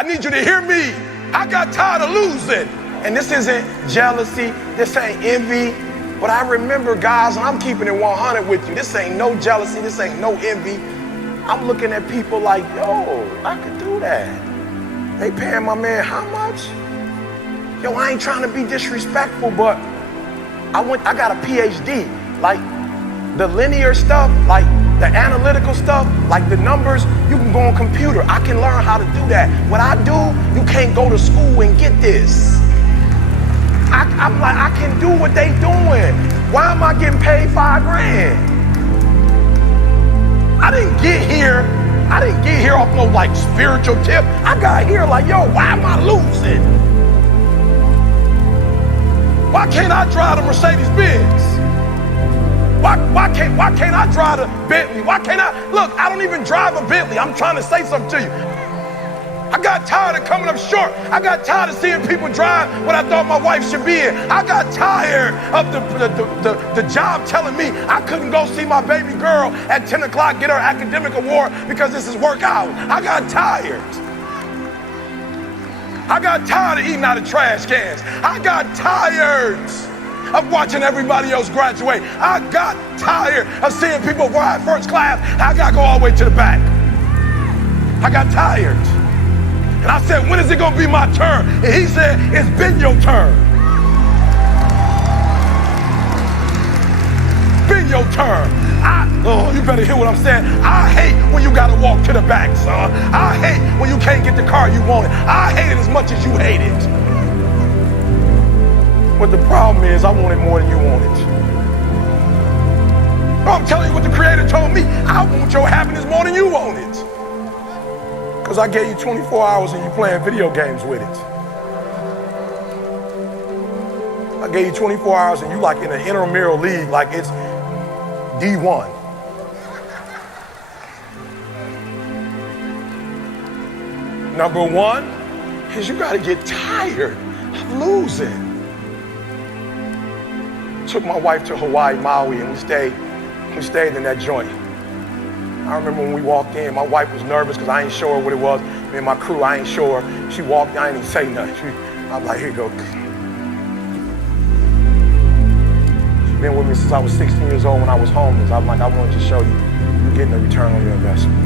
I need you to hear me. I got tired of losing. And this isn't jealousy, this ain't envy. But I remember, guys, and I'm keeping it 100 with you, this ain't no jealousy, this ain't no envy. I'm looking at people like, yo, I could do that. They paying my man how much? Yo, I ain't trying to be disrespectful, but I got a PhD. Like the linear stuff, like the analytical stuff, like the numbers, you can go on computer. I can learn how to do that. What I do, you can't go to school and get this. I'm like, I can do what they doing. Why am I getting paid $5 grand? I didn't get here off no like spiritual tip. I got here like, yo, why am I losing? Why can't I drive the Mercedes-Benz? Why can't I drive the Bentley? Why can't I? Look, I don't even drive a Bentley. I'm trying to say something to you. I got tired of coming up short. I got tired of seeing people drive what I thought my wife should be in. I got tired of the job telling me I couldn't go see my baby girl at 10 o'clock, get her academic award because this is work hours. I got tired. I got tired of eating out of trash cans. I got tired of watching everybody else graduate. I got tired of seeing people ride first class. I got to go all the way to the back. I got tired. And I said, when is it gonna be my turn? And he said, it's been your turn. Been your turn. You better hear what I'm saying. I hate when you gotta walk to the back, son. I hate when you can't get the car you wanted. I hate it as much as you hate it. But the problem is, I want it more than you want it. I'm telling you what the Creator told me. I want your happiness more than you want it. Because I gave you 24 hours and you playing video games with it. I gave you 24 hours and you like in an intramural league like it's D1. Number one is you got to get tired of losing. Took my wife to Hawaii, Maui, and we stayed in that joint. I remember when we walked in, my wife was nervous because I ain't sure what it was. Me and my crew, I ain't sure. She walked, I ain't even say nothing. I'm like, here you go. She's been with me since I was 16 years old when I was homeless. I'm like, I wanted to show you, you're getting a return on your investment.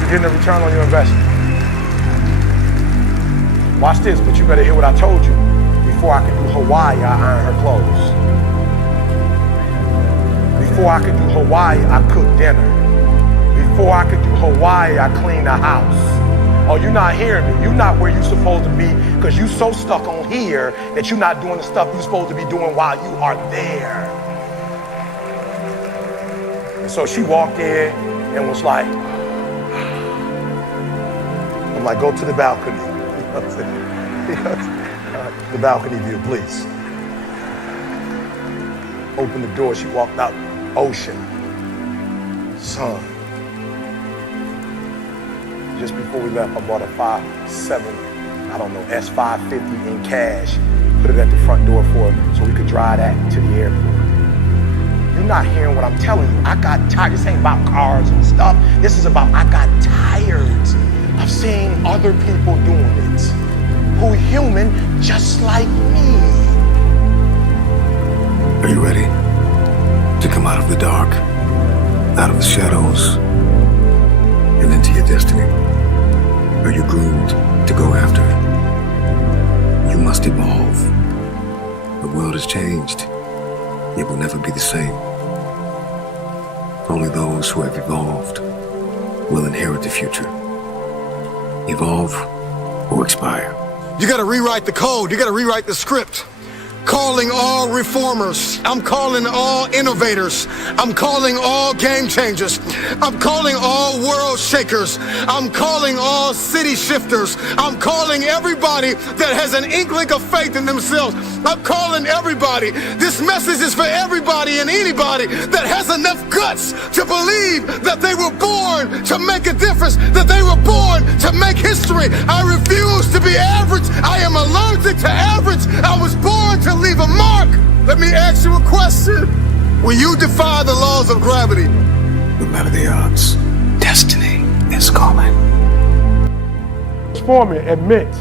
You're getting a return on your investment. Watch this, but you better hear what I told you. Before I could do Hawaii, I ironed her clothes. Before I could do Hawaii, I cooked dinner. Before I could do Hawaii, I cleaned the house. Oh, you're not hearing me. You're not where you're supposed to be because you're so stuck on here that you're not doing the stuff you're supposed to be doing while you are there. And so she walked in and was like, I'm like, go to the balcony. The balcony view, please. Opened the door, she walked out. Ocean, sun. Just before we left, I bought a S550 in cash, put it at the front door for her so we could drive that to the airport. You're not hearing what I'm telling you. I got tired. This ain't about cars and stuff. This is about I got tired of seeing other people doing it, who are human just like me. Are you ready to come out of the dark, out of the shadows, and into your destiny? Are you groomed to go after it? You must evolve. The world has changed. It will never be the same. Only those who have evolved will inherit the future. Evolve or expire. You gotta rewrite the code. You gotta rewrite the script. Calling all reformers. I'm calling all innovators. I'm calling all game changers. I'm calling all world shakers. I'm calling all city shifters. I'm calling everybody that has an inkling of faith in themselves. I'm calling everybody. This message is for everybody and anybody that has enough guts to believe that they were born to make a difference, that they were born to make history. I refuse to be average. I am allergic to average. I was born to leave a mark. Let me ask you a question. Will you defy the laws of gravity? No matter the odds, destiny Foreman admits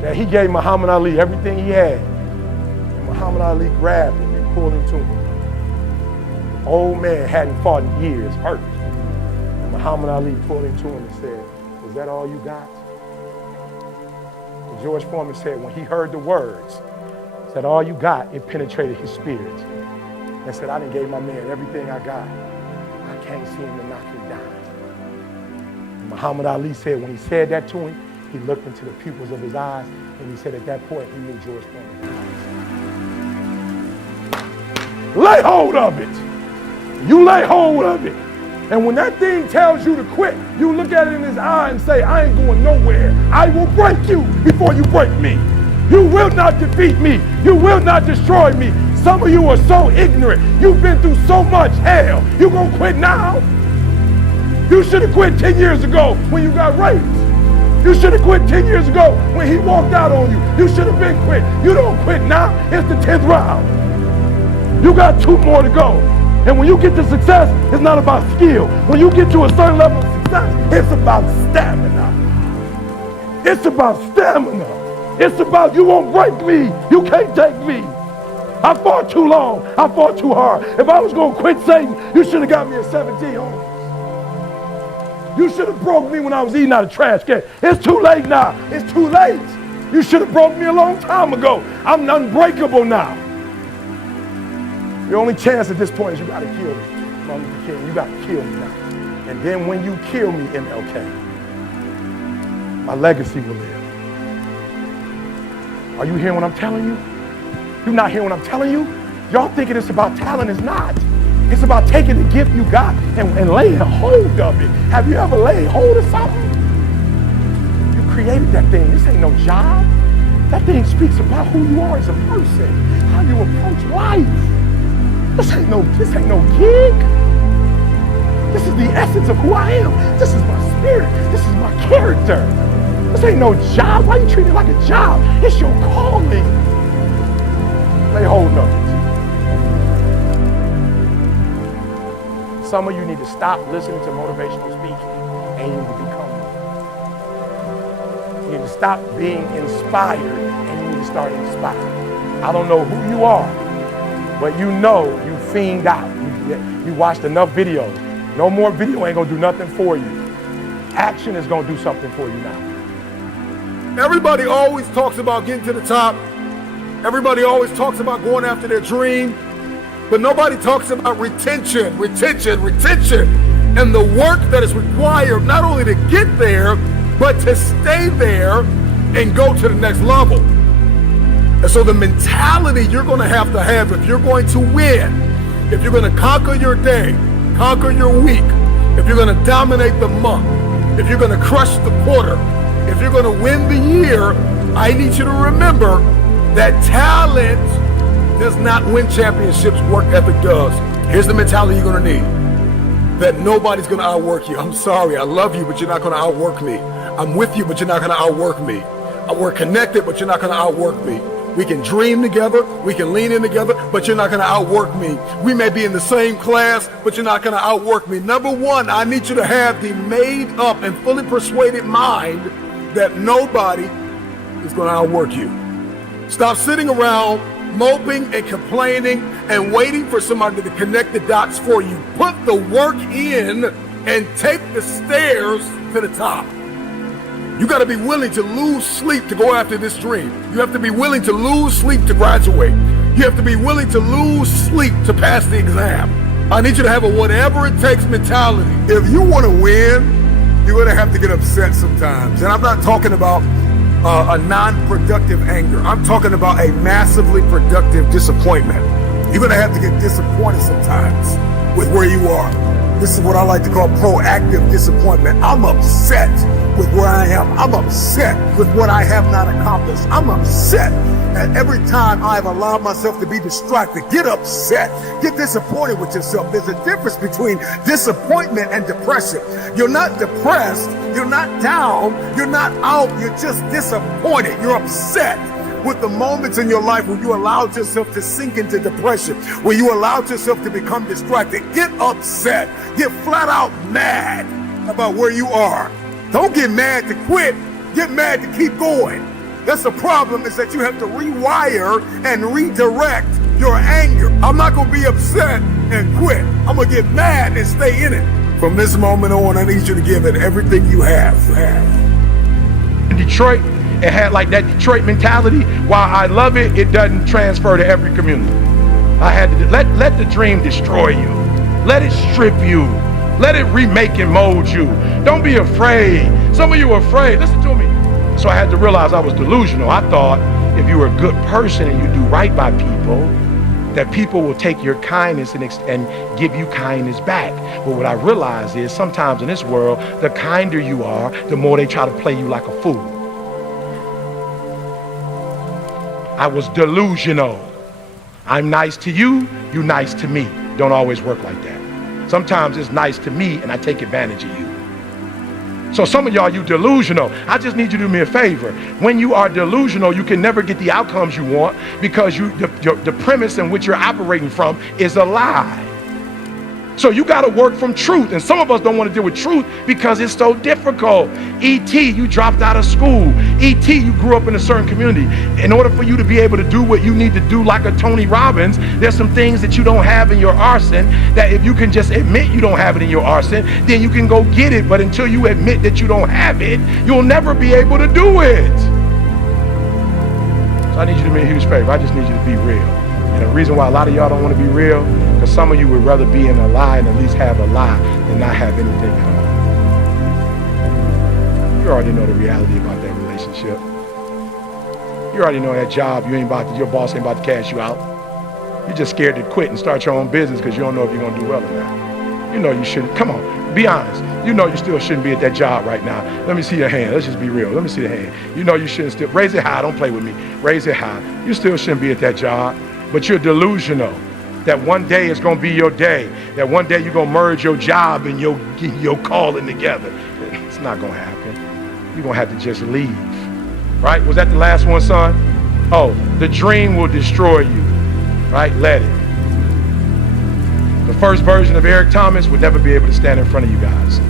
that he gave Muhammad Ali everything he had. And Muhammad Ali grabbed him and pulled him to him. Old man hadn't fought in years, hurt. And Muhammad Ali pulled him to him and said, "Is that all you got?" And George Foreman said when he heard the words, said, "All you got," it penetrated his spirit. And said, "I done gave my man everything I got. I can't see him to knock him down." And Muhammad Ali said when he said that to him, he looked into the pupils of his eyes, and he said at that point, he knew George Foreman. Lay hold of it. You lay hold of it. And when that thing tells you to quit, you look at it in his eye and say, "I ain't going nowhere. I will break you before you break me. You will not defeat me. You will not destroy me." Some of you are so ignorant. You've been through so much hell. You gonna quit now? You should have quit 10 years ago when you got raped. You should have quit 10 years ago when he walked out on you. You should have been quit. You don't quit now. It's the 10th round. You got 2 more to go. And when you get to success, it's not about skill. When you get to a certain level of success, it's about stamina. It's about stamina. It's about you won't break me. You can't take me. I fought too long. I fought too hard. If I was going to quit Satan, you should have got me at 17 homes. You should have broke me when I was eating out of trash can. It's too late now. It's too late. You should have broke me a long time ago. I'm unbreakable now. The only chance at this point is you got to kill me. Martin Luther King, you got to kill me now. And then when you kill me, MLK, my legacy will live. Are you hearing what I'm telling you? You not hearing what I'm telling you? Y'all thinking it's about talent. It's not. It's about taking the gift you got and laying hold of it. Have you ever laid hold of something? You created that thing. This ain't no job. That thing speaks about who you are as a person, how you approach life. This ain't no gig. This is the essence of who I am. This is my spirit. This is my character. This ain't no job. Why you treat it like a job? It's your calling. Lay hold of it. Some of you need to stop listening to motivational speaking and you need to become one. You need to stop being inspired and you need to start inspiring. I don't know who you are, but you know you fiend out. You watched enough videos. No more video ain't gonna do nothing for you. Action is gonna do something for you now. Everybody always talks about getting to the top. Everybody always talks about going after their dream. But nobody talks about retention, and the work that is required not only to get there, but to stay there and go to the next level. And so the mentality you're going to have if you're going to win, if you're going to conquer your day, conquer your week, if you're going to dominate the month, if you're going to crush the quarter, if you're going to win the year, I need you to remember that talent does not win championships, work ethic does. Here's the mentality you're gonna need. That nobody's gonna outwork you. I'm sorry, I love you, but you're not gonna outwork me. I'm with you, but you're not gonna outwork me. We're connected, but you're not gonna outwork me. We can dream together, we can lean in together, but you're not gonna outwork me. We may be in the same class, but you're not gonna outwork me. Number one, I need you to have the made up and fully persuaded mind that nobody is gonna outwork you. Stop sitting around moping and complaining and waiting for somebody to connect the dots for you. Put the work in and take the stairs to the top. You got to be willing to lose sleep to go after this dream. You have to be willing to lose sleep to graduate. You have to be willing to lose sleep to pass the exam. I need you to have a whatever it takes mentality. If you want to win, you're going to have to get upset sometimes. And I'm not talking about a non-productive anger. I'm talking about a massively productive disappointment. You're gonna have to get disappointed sometimes with where you are. This is what I like to call proactive disappointment. I'm upset with where I am. I'm upset with what I have not accomplished. I'm upset at every time I've allowed myself to be distracted. Get upset. Get disappointed with yourself. There's a difference between disappointment and depression. You're not depressed. You're not down. You're not out. You're just disappointed. You're upset with the moments in your life when you allowed yourself to sink into depression, when you allowed yourself to become distracted. Get upset. Get flat out mad about where you are. Don't get mad to quit. get mad to keep going. That's the problem, is that you have to rewire and redirect your anger. I'm not gonna be upset and quit. I'm gonna get mad and stay in it. From this moment on, I need you to give it everything you have. In Detroit, it had like that Detroit mentality. While I love it, it doesn't transfer to every community. I had to let the dream destroy you. Let it strip you. Let it remake and mold you. Don't be afraid. Some of you are afraid. Listen to me. So I had to realize I was delusional. I thought if you were a good person and you do right by people, that people will take your kindness and give you kindness back. But what I realized is sometimes in this world, the kinder you are, the more they try to play you like a fool. I was delusional. I'm nice to you, you nice to me. Don't always work like that. Sometimes it's nice to me and I take advantage of you. So some of y'all, you delusional. I just need you to do me a favor. When you are delusional, you can never get the outcomes you want because the premise in which you're operating from is a lie. So you got to work from truth. And some of us don't want to deal with truth because it's so difficult. E.T., you dropped out of school. E.T., you grew up in a certain community. In order for you to be able to do what you need to do like a Tony Robbins, there's some things that you don't have in your arsenal that if you can just admit you don't have it in your arsenal, then you can go get it. But until you admit that you don't have it, you'll never be able to do it. So I need you to do me a huge favor. I just need you to be real. And the reason why a lot of y'all don't want to be real, because some of you would rather be in a lie and at least have a lie than not have anything at all. You already know the reality about that relationship. You already know that job, your boss ain't about to cash you out. You're just scared to quit and start your own business because you don't know if you're going to do well or not. You know you shouldn't. Come on, be honest. You know you still shouldn't be at that job right now. Let me see your hand. Let's just be real. Let me see the hand. You know you shouldn't still. Raise it high. Don't play with me. Raise it high. You still shouldn't be at that job. But you're delusional that one day is going to be your day, that one day you're going to merge your job and your calling together. It's not going to happen. You're going to have to just leave. Right? Was that the last one, son? Oh, the dream will destroy you. Right? Let it. The first version of Eric Thomas would never be able to stand in front of you guys.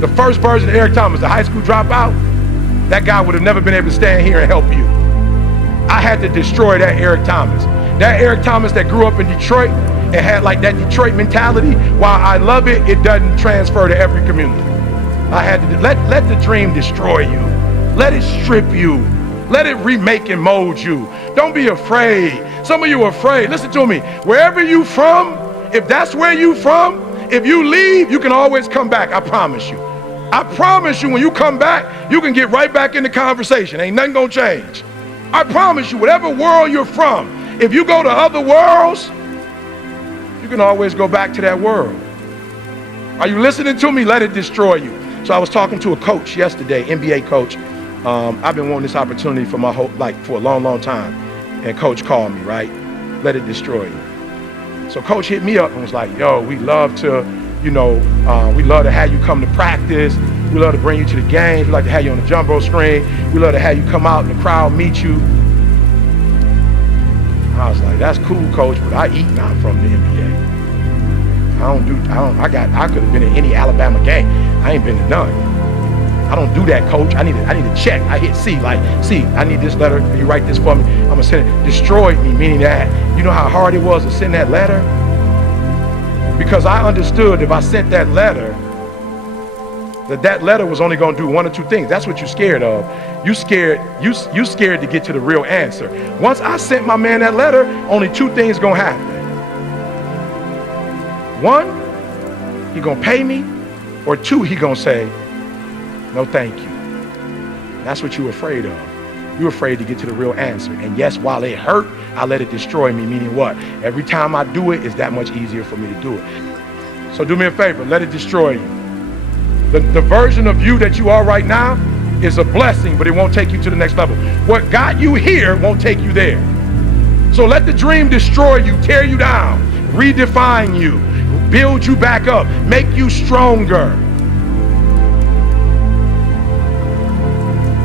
The first version of Eric Thomas, the high school dropout, that guy would have never been able to stand here and help you. I had to destroy that Eric Thomas. That Eric Thomas that grew up in Detroit and had like that Detroit mentality. While I love it, it doesn't transfer to every community. I had to let the dream destroy you. Let it strip you. Let it remake and mold you. Don't be afraid. Some of you are afraid. Listen to me. Wherever you from, if that's where you from, if you leave, you can always come back. I promise you. I promise you, when you come back, you can get right back in the conversation. Ain't nothing gonna change. I promise you, whatever world you're from, if you go to other worlds, you can always go back to that world. Are you listening to me? Let it destroy you. So I was talking to a coach yesterday, NBA coach. I've been wanting this opportunity for for a long, long time. And coach called me, right? Let it destroy you. So coach hit me up and was like, yo, we love to, we love to have you come to practice. We love to bring you to the games. We like to have you on the jumbo screen. We love to have you come out and the crowd meet you. I was like, that's cool, coach, but I eat now from the NBA. I could have been in any Alabama game. I ain't been to none. I don't do that, coach. I need to check. I hit C, I need this letter. Can you write this for me? I'm gonna send it. Destroyed me, meaning that, you know how hard it was to send that letter? Because I understood if I sent that letter, that letter was only going to do one or two things. That's what you're scared of. You scared to get to the real answer. Once I sent my man that letter, only two things going to happen. One, he going to pay me, or two, he going to say, no thank you. That's what you're afraid of. You're afraid to get to the real answer. And yes, while it hurt, I let it destroy me, meaning what? Every time I do it, it's that much easier for me to do it. So do me a favor, let it destroy you. The version of you that you are right now is a blessing, but it won't take you to the next level. What got you here won't take you there. So let the dream destroy you, tear you down, redefine you, build you back up, make you stronger.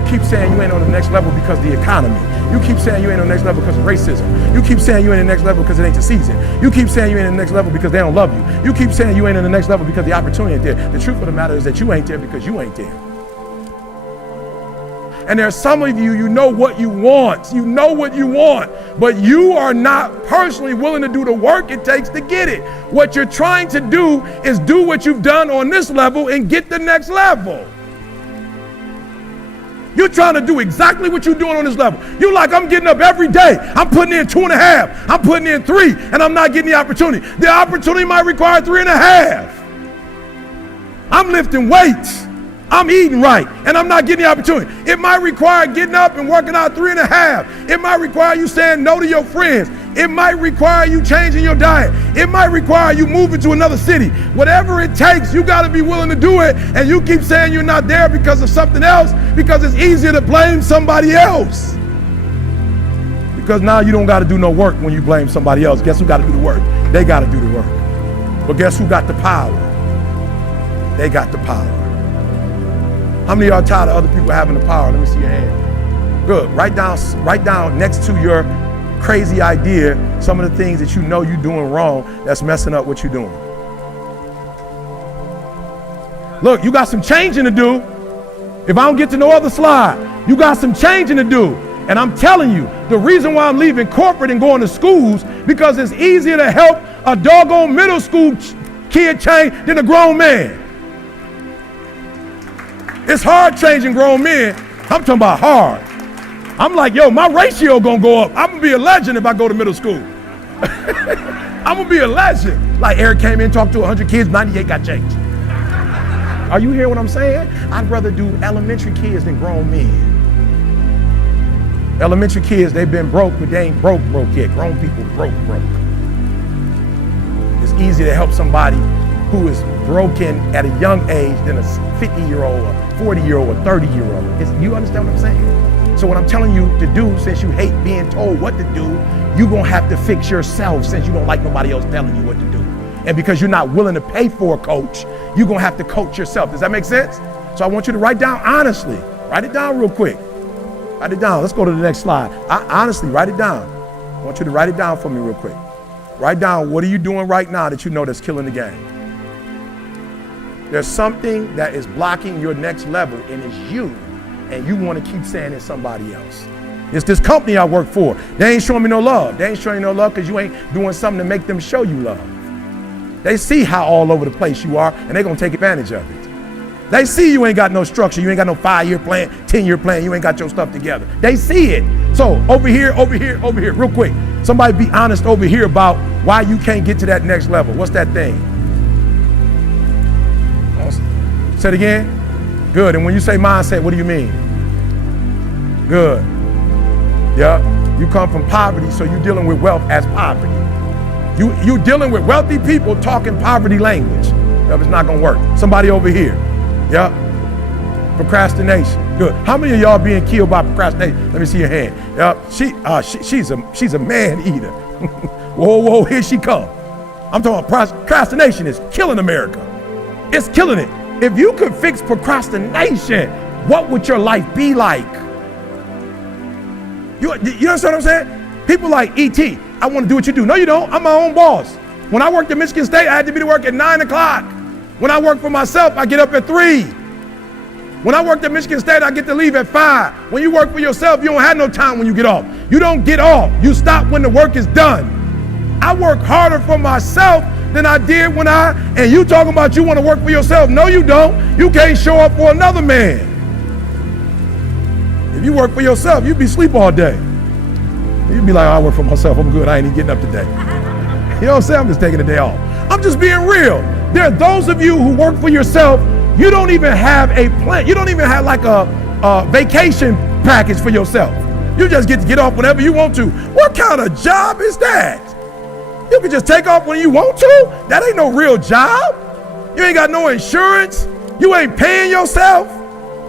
You keep saying you ain't on the next level because of the economy. You keep saying you ain't on the next level because of racism. You keep saying you ain't on the next level because it ain't the season. You keep saying you ain't on the next level because they don't love you. You keep saying you ain't on the next level because the opportunity ain't there. The truth of the matter is that you ain't there because you ain't there. And there's some of you, you know what you want. You know what you want, but you are not personally willing to do the work it takes to get it. What you're trying to do is do what you've done on this level and get the next level. You're trying to do exactly what you're doing on this level. You're like, I'm getting up every day. I'm putting in 2.5. I'm putting in 3, and I'm not getting the opportunity. The opportunity might require 3.5. I'm lifting weights. I'm eating right, and I'm not getting the opportunity. It might require getting up and working out 3.5. It might require you saying no to your friends. It might require you changing your diet. It might require you moving to another city. Whatever it takes, you got to be willing to do it, and you keep saying you're not there because of something else, because it's easier to blame somebody else. Because now you don't got to do no work when you blame somebody else. Guess who got to do the work? They got to do the work. But guess who got the power? They got the power. How many of y'all tired of other people having the power? Let me see your hand. Good. Write down next to your crazy idea some of the things that you know you're doing wrong that's messing up what you're doing. Look, you got some changing to do. If I don't get to no other slide, you got some changing to do. And I'm telling you, the reason why I'm leaving corporate and going to schools, because it's easier to help a doggone middle school kid change than a grown man. It's hard changing grown men. I'm talking about hard. I'm like, yo, my ratio gonna go up. I'm gonna be a legend if I go to middle school. I'm gonna be a legend. Like Eric came in, talked to 100 kids, 98 got changed. Are you hearing what I'm saying? I'd rather do elementary kids than grown men. Elementary kids, they've been broke, but they ain't broke yet. Grown people broke. It's easier to help somebody who is broken at a young age than a 50-year-old, a 40-year-old, a 30-year-old. You understand what I'm saying? So what I'm telling you to do, since you hate being told what to do, you're gonna have to fix yourself, since you don't like nobody else telling you what to do. And because you're not willing to pay for a coach, you're gonna have to coach yourself. Does that make sense? So I want you to write down honestly. Write it down real quick. Write it down. Let's go to the next slide. Honestly, write it down. I want you to write it down for me real quick. Write down, what are you doing right now that you know that's killing the game? There's something that is blocking your next level, and it's you, and you want to keep saying it's somebody else. It's this company I work for. They ain't showing me no love. They ain't showing you no love because you ain't doing something to make them show you love. They see how all over the place you are, and they're going to take advantage of it. They see you ain't got no structure. You ain't got no 5-year plan, 10-year plan. You ain't got your stuff together. They see it. So over here, real quick. Somebody be honest over here about why you can't get to that next level. What's that thing? Say it again. Good. And when you say mindset, what do you mean? Good. Yeah. You come from poverty, so you're dealing with wealth as poverty. You dealing with wealthy people talking poverty language. It's not gonna work. Somebody over here. Yeah. Procrastination. Good. How many of y'all being killed by procrastination? Let me see your hand. Yeah. She's a man eater. Whoa, here she come. I'm talking about procrastination is killing America. It's killing it. If you could fix procrastination, what would your life be like? You understand what I'm saying? People like E.T., I want to do what you do. No, you don't. I'm my own boss. When I worked at Michigan State, I had to be to work at 9 o'clock. When I work for myself, I get up at 3. When I worked at Michigan State, I get to leave at 5. When you work for yourself, you don't have no time when you get off. You don't get off. You stop when the work is done. I work harder for myself than I did and you talking about you want to work for yourself. No, you don't. You can't show up for another man. If you work for yourself, you'd be asleep all day. You'd be like, I work for myself. I'm good. I ain't even getting up today. You know what I'm saying? I'm just taking a day off. I'm just being real. There are those of you who work for yourself, you don't even have a plan. You don't even have like a vacation package for yourself. You just get to get off whenever you want to. What kind of job is that? You can just take off when you want to? That ain't no real job. You ain't got no insurance. You ain't paying yourself.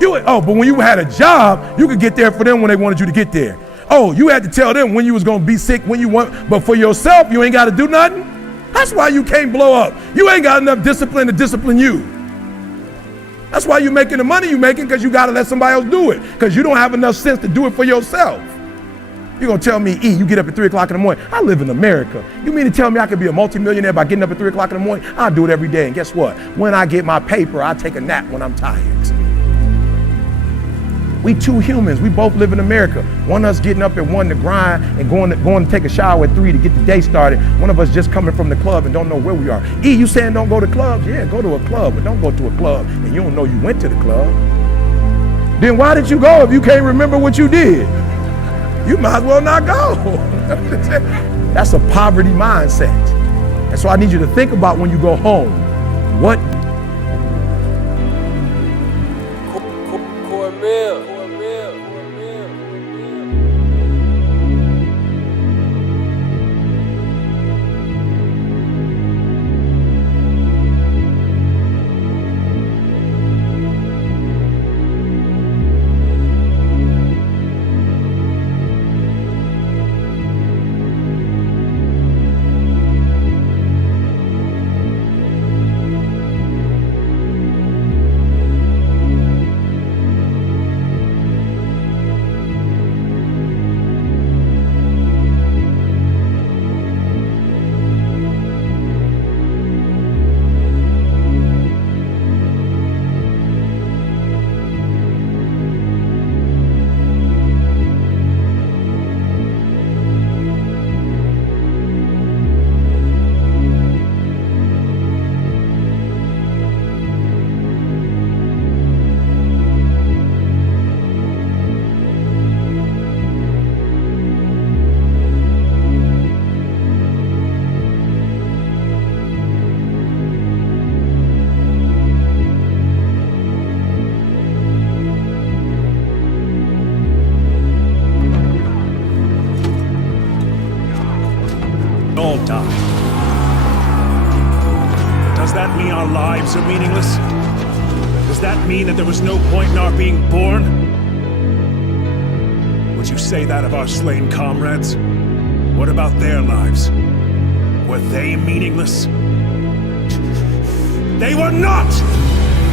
But when you had a job, you could get there for them when they wanted you to get there. Oh, you had to tell them when you was gonna be sick, when you want, but for yourself, you ain't gotta do nothing. That's why you can't blow up. You ain't got enough discipline to discipline you. That's why you're making the money you're making, because you gotta let somebody else do it, because you don't have enough sense to do it for yourself. You're gonna tell me, you get up at 3 o'clock in the morning. I live in America. You mean to tell me I could be a multimillionaire by getting up at 3 o'clock in the morning? I'll do it every day, and guess what? When I get my paper, I take a nap when I'm tired. We two humans. We both live in America. One of us getting up at 1 to grind and going to take a shower at 3 to get the day started. One of us just coming from the club and don't know where we are. E, you saying don't go to clubs? Yeah, go to a club, but don't go to a club and you don't know you went to the club. Then why did you go if you can't remember what you did? You might as well not go. That's a poverty mindset. And so I need you to think about when you go home, what all die. Does that mean our lives are meaningless? Does that mean that there was no point in our being born? Would you say that of our slain comrades? What about their lives? Were they meaningless? They were not!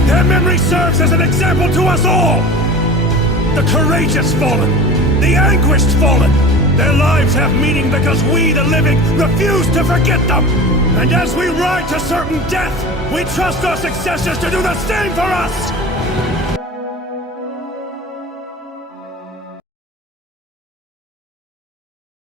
Their memory serves as an example to us all! The courageous fallen, the anguished fallen, their lives have meaning because we, the living, refuse to forget them! And as we ride to certain death, we trust our successors to do the same for us!